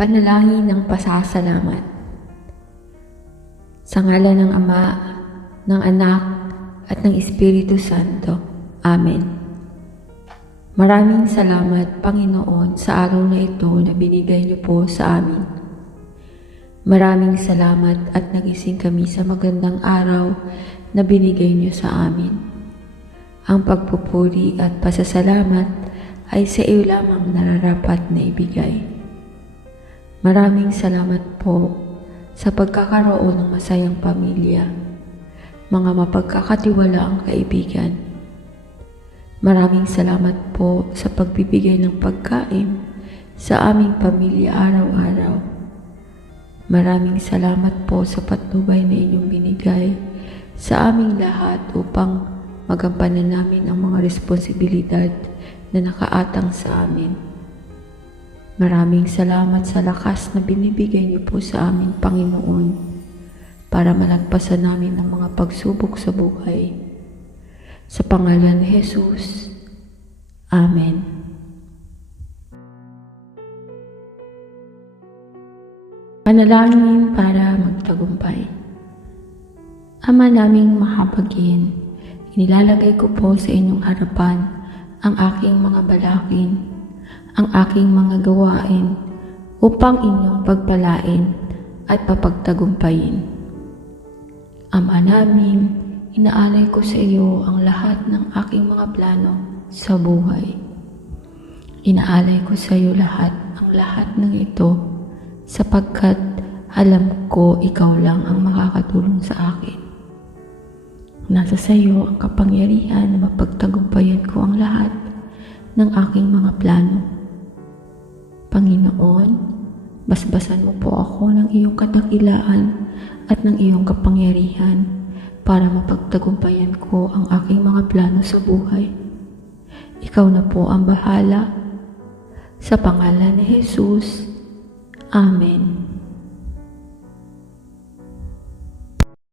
Panalangin ng pasasalamat. Sa ngalan ng Ama, ng Anak, at ng Espiritu Santo. Amen. Maraming salamat, Panginoon, sa araw na ito na binigay niyo po sa amin. Maraming salamat at nagising kami sa magandang araw na binigay niyo sa amin. Ang pagpupuri at pasasalamat ay sa iyo lamang nararapat na ibigay. Maraming salamat po sa pagkakaroon ng masayang pamilya, mga mapagkakatiwalaang kaibigan. Maraming salamat po sa pagbibigay ng pagkain sa aming pamilya araw-araw. Maraming salamat po sa patnubay na inyong binigay sa aming lahat upang magampanan namin ang mga responsibilidad na nakaatang sa amin. Maraming salamat sa lakas na binibigay niyo po sa amin, Panginoon, para malagpasan namin ang mga pagsubok sa buhay. Sa pangalan ni Jesus, Amen. Panalangin para magtagumpay. Ama naming mahabagin, inilalagay ko po sa inyong harapan ang aking mga balakid, ang aking mga gawain upang inyong pagpalain at papagtagumpayin. Ama namin, inaalay ko sa iyo ang lahat ng aking mga plano sa buhay. Inaalay ko sa iyo ang lahat ng ito sapagkat alam ko ikaw lang ang makakatulong sa akin. Nasa sa iyo ang kapangyarihan na mapagtagumpayan ko ang lahat ng aking mga plano. Panginoon, basbasan mo po ako ng iyong kadakilaan at ng iyong kapangyarihan para mapagtagumpayan ko ang aking mga plano sa buhay. Ikaw na po ang bahala. Sa pangalan ni Jesus, Amen.